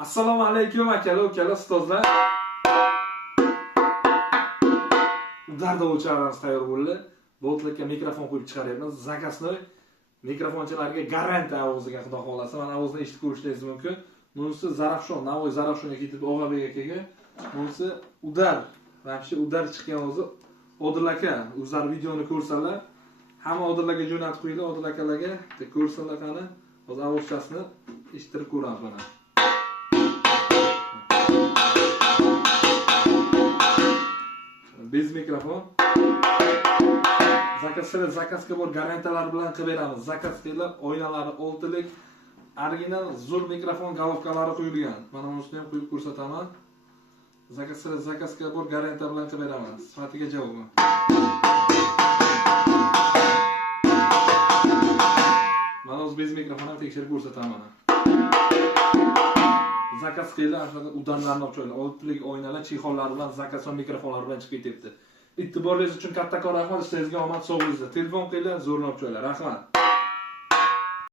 Assalomu alaykum akalar, ukalar, ustozlar. Udarda o'lcharlarimiz tayyor bo'ldi. Boltlikka mikrofon qo'yib chiqaryapmiz. Zakasni mikrofonchilarga garantiya ovoziga xudo xolasa, mana ovozni eshitib ko'rishingiz mumkin. Bunisi Zarafshon, Navoiy Zarafshonga ketib Og'abek akaga. Bunisi Udar. Vaqti Udar chiqqan ovozi Odil aka. O'zlar videoni ko'rsalar, hamma Odillarga jo'natib qo'yinglar, Odil akalarga ko'rsinlar qani. Hozir ovozchasini eshittirib ko'ramiz mana. Bez mikrofon. Zakasga bor garantiyalar bilan qilib beramiz. Zakaslar oynalari 6 lik original zo'r mikrofon головкалari qo'yilgan. Mana bunisini ham qo'yib ko'rsataman. Zakasga bor garantiya bilan qilib beraman. Sifatiga javob. Mana o'z bez mikrofonni tekshirib ko'rsataman. Zakaz qilgan aslida udanlarni olib qo'yilgan. 6 lik oynalar, chexollar bilan zakazon mikrofonlar bilan chiqib ketibdi. E'tiboringiz uchun kattakon rahmat, ishingizga omad, sog'lig'ingizga. Telefon qilinglar, zo'rlab qo'yinglar. Rahmat.